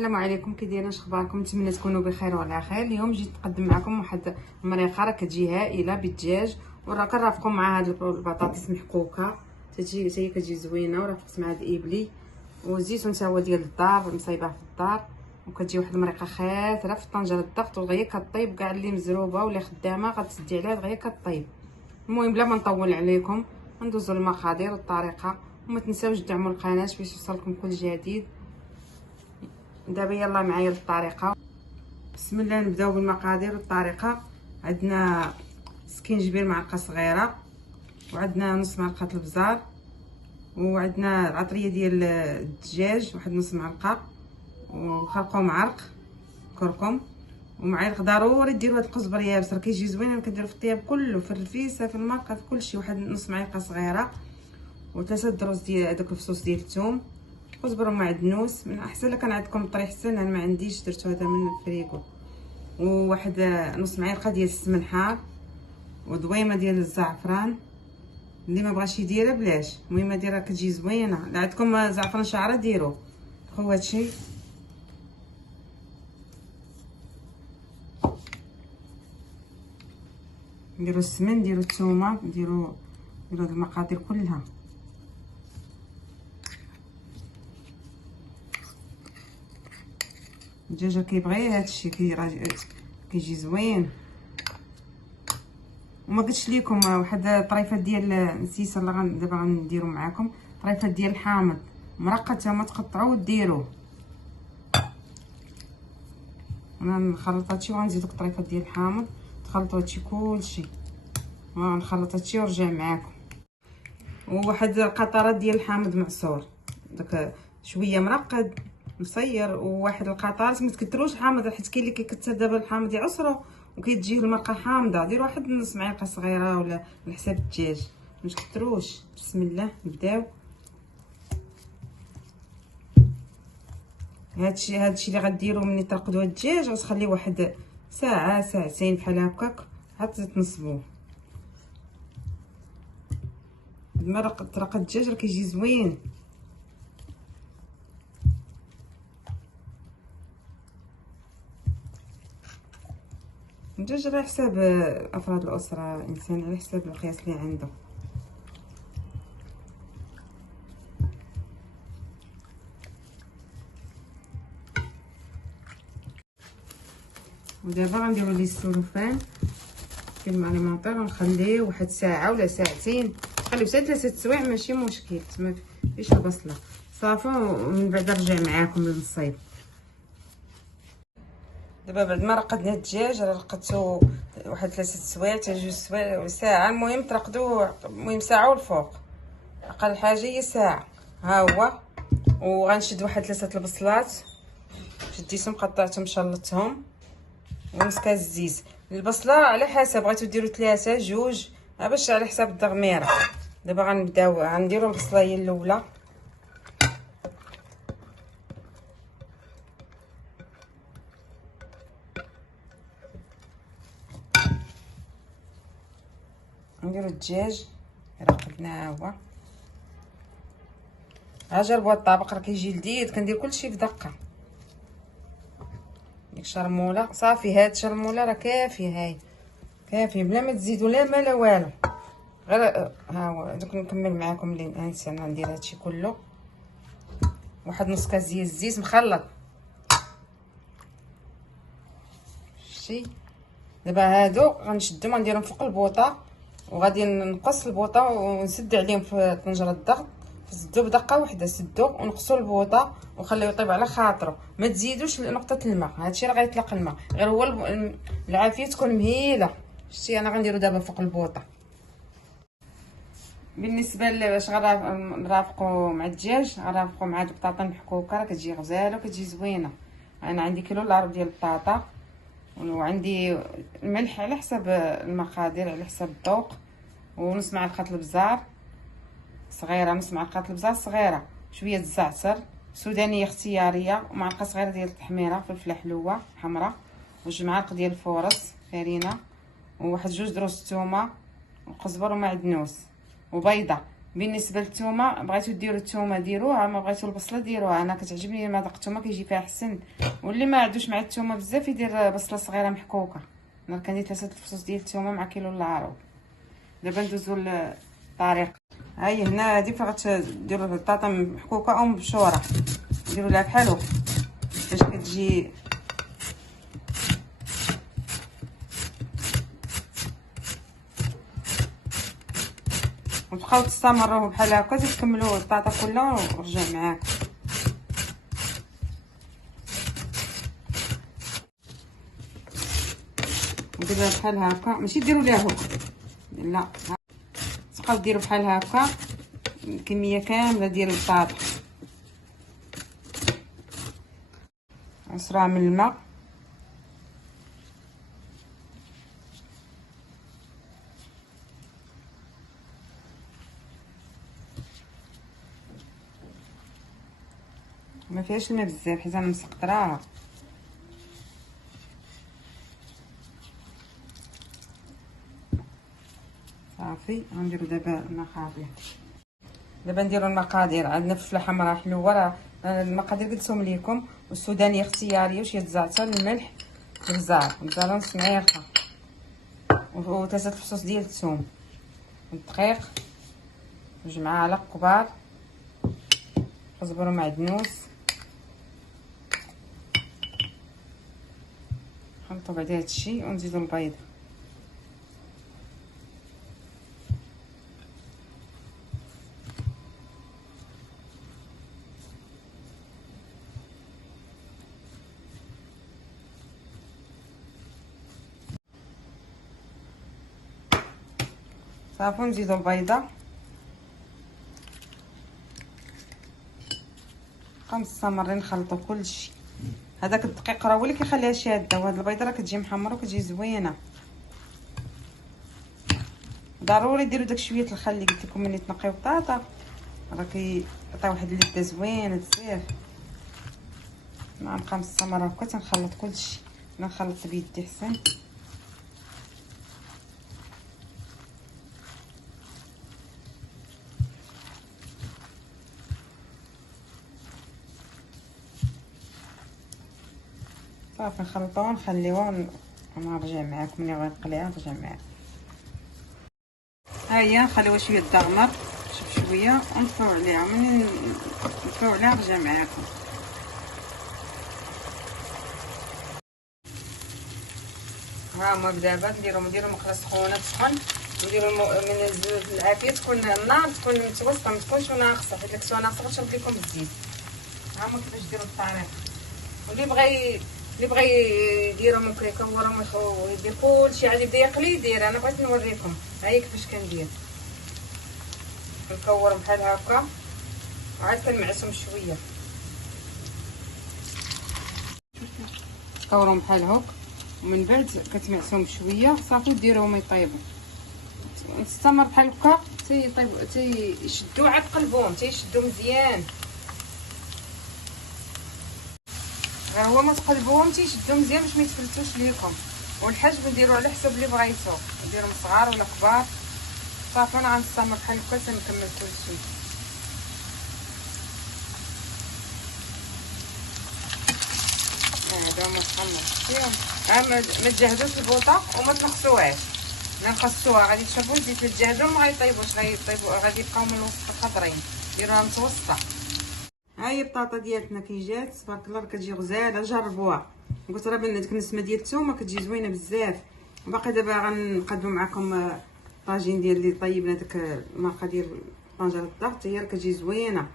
السلام عليكم، كي دايرين؟ اخباركم؟ نتمنى تكونوا بخير وعلى خير. اليوم جيت نقدم معكم واحد المريقه راه كتجي هائله بالدجاج، وراه كنرافقوا مع هاد البطاطس محكوكه حتى هي كتجي زوينه، ورافقت مع هاد الابلي والزيتون تا هو ديال الدار مصايبه في الدار، وكتجي واحد المريقه خاطره في طنجره الضغط ودغيا كطيب. كاع اللي مزروبه ولا خدامه غتسدي عليها دغيا كطيب. المهم بلا ما نطول عليكم ندوزو المقادير والطريقه، وما تنساوش دعموا القناه باش يوصلكم كل جديد. دابا يلا معايا للطريقه. بسم الله، نبداو بالمقادير والطريقه. عندنا سكينجبير معلقه صغيره، وعندنا نص معلقه البزار، وعندنا العطريه ديال الدجاج واحد نص معلقه، وخرقوم معرق، كركم، ومعلق. ضروري ديروا هاد القزبر يابس، راه كيجي زوين. انا كنديرو في الطياب كله، في الرفيسه، في المرقه، في كلشي. واحد نص معلقه صغيره، وثلاثه دروس ديال هذاك الفصوص ديال الثوم، كزبره ومعدنوس. من احسن كان عندكم الطريح حسن، انا ما عنديش، درتو هذا من الفريكو. وواحد نص معلقه ديال السمن حار، وضويمه ديال الزعفران. اللي ما بغاش يديرها بلاش، المهم ديرها كتجي زوينه. لا عندكم زعفران شعره ديروه. هو هادشي. نديرو السمن، نديرو الثومه، نديرو هاد المقادير كلها. الدجاجه كيبغي هادشي، كيجي زوين. وما قلتش لكم واحد طريفه ديال نسيسه اللي دابا غنديرو معاكم، طريفه ديال الحامض مرقه، حتى ما تقطعوه وديروه. انا نخلط هادشي وغنزيد ديك الطريفه ديال الحامض، تخلطوا هادشي كلشي. غنخلط هادشي ونرجع معاكم. وواحد القطره ديال الحامض معصور، داك شويه مرقد مصير. وواحد القطار، ما تكثروش الحامض حيت كاين اللي كيكثر دابا الحامض يعصرو وكتجي المرقه حامضه. ديروا واحد نص معلقه صغيره ولا على حساب الدجاج، ما تكثروش. بسم الله نبداو. هادشي اللي غديروا ملي ترقدوا الدجاج، غتخليه واحد ساعه ساعتين بحال هكاك حتى تنصبوه. المرق ترقد الدجاج راه كيجي زوين. الدجاج على حساب افراد الاسره، الانسان على حساب القياس اللي عنده. ودابا غنديرو ليه السلوفان في الماليمونطير، ونخليه واحد ساعه ولا ساعتين، خليه حتى 3 سوايع ماشي مشكل. ما فيش البصله صافي. ومن بعد نرجع معاكم للصيد. دابا بعد ما رقدنا الدجاج، راه رقدتو واحد 3 سوايع حتى 2 سوايع ساعه. المهم ترقدوه، المهم ساعه والفوق، اقل حاجه هي ساعه. ها هو. وغنشد واحد 3 البصلات، شديتهم قطعتهم شلطتهم، ونص كاس الزيت. البصله على حسب، بغيتو ديروا 3 2 باش على حساب التغميره. دابا غنبداو غنديروا البصله هي الاولى. نديرو الدجاج رقدناه. هو ها جربوا الطبق، راه كيجي لذيذ. كندير كلشي في دقه. ديك شرموله صافي، هاد شرموله راه كافيه. هاي كافيه بلا ما تزيدوا لا ما لا والو، غير ها هو. دوك نكمل معكم اللي نسيت ندير هادشي كله. واحد نص كاس ديال الزيت مخلط. شتي؟ دابا هادو غنشدهم غنديرهم فوق البوطه، وغادي نقص البوطه ونسد عليهم في طنجره الضغط. سدو بدقه واحده، سدو ونقصوا البوطه وخليه يطيب على خاطره. ما تزيدوش نقطه الماء، هادشي راه غيطلق الماء، غير هو العافيه تكون مهيله. شتي؟ انا غنديرو دابا فوق البوطه. بالنسبه باش نرافقوا مع الدجاج، غنرافقوا مع هاد البطاطا المحكوكه، راه كتجي غزاله وكتجي زوينه. انا عندي كيلو الا ربع ديال البطاطا، وعندي الملح على حساب المقادير، على حساب الذوق، ونص معلقه البزار صغيره، نص معلقه البزار صغيره، شويه الزعتر سودانيه اختياريه، ومعلقه صغيره ديال التحميره فلفله حلوه حمراء، وجوج معالق ديال الفورص فرينه، وواحد 2 دروس الثومه، وقزبر ومعدنوس، وبيضه. بالنسبه للثومه، بغيتو ديروا الثومه ديروها، ما بغيتو البصله ديروها. انا كتعجبني مذاق الثومه كيجي فيها حسن. واللي ما عندوش مع الثومه بزاف يدير بصله صغيره محكوكه. انا كندير 3 الفصوص ديال الثومه مع كيلو العروض. دابا ندوزو للطريقه. هاي هنا هادي فين غتديروا البطاطا محكوكه او مبشوره، ديروا لها بحال هكا باش كتجي وتبقاو تستمروا بحال هكا تكملوا البطاطا كلها ورجع معاكم. نديروها بحال هكا، ماشي ديروا ليها هكا لا، تبقاو ديروا بحال هكا الكميه كامله ديال البطاطا. عصره من الماء، ما فيهاش الماء بزاف حيت انا مسقطراها. صافي غنديرو دابا المقادير. دابا نديرو المقادير. عندنا فلفله حمراء حلوه، راه المقادير قلتهم لكم، والسودانيه اختياريه، وشويه الزعتر، الملح، البزار، البزار نص معلقه، و3 الفصوص ديال الثوم، الدقيق، 2 معالق كبار، كزبره ومعدنوس. نخلطو بعدا هادشي ونزيدو البيض. صافي نزيدو البيضه، مستمرين نخلطو كلشي. هذاك الدقيق راه هو اللي كيخليها شاده، وهاد البيضه راه كتجي محمره وكتجي زوينه. ضروري ديروا داك شويه الخل اللي قلت لكم ملي تنقيو البطاطا، راه كيعطي واحد اللذه زوينه بزاف. نبقى مستمره هكا تنخلط كلشي، نخلط بيدي حسن. صافي نخلطوها ونخليوها ونرجع معاكم ملي غنقليها نرجع معاكم. ها هي نخليوها شويه تغمر شويه ونطفيو عليها، ملي نطفيو عليها نرجع معاكم. ها هما دابا نديرو مقله سخونه تسخن، نديرو من العافيه تكون النار تكون متوسطه، ما تكونش ناقصه، حيت لك سوا ناقصه غتشرب لكم الزيت. ها هما كيفاش ديروا الطريقه. واللي بغى يديرهم ممكن يكورهم يدير كلشي عادي يبدا يقلي يدير. انا بغيت نوريكم ها هي كيفاش كندير. كنكورهم بحال هكا وعاد كنمعسهم شويه، كورهم بحال هكا ومن بعد كتمعسهم شويه صافي ديروهم يطيبوا. تستمر بحال هكا تيطيبوا تيشدوا، عاد قلبوهم تيشدوا مزيان. هو ما تقلبوهم تيشدوا مزيان باش ما يتفلتوش ليكم. والحجم نديرو على حسب اللي بغيتو، نديرهم صغار ولا كبار. صافي انا غنستمر بحال هكا تنكمل كلشي. هذا هما تخلص ما تجهزوش البوطه وما تنقصوهاش. لا نقصوها غادي تشوفوا الزيت تجهزوا ما غيطيبوش، غادي يبقاو من الوسط خضرين. ديروها متوسطه. ها هي البطاطا ديالتنا كي جات تبارك الله كتجي غزاله، جربوها. قلت راه بان ديك النسمه ديال الثومه كتجي زوينه بزاف. وباقي دابا غنقدموا معكم الطاجين ديال اللي طيبنا داك المارقه ديال طنجره الضغط، هي كتجي زوينه.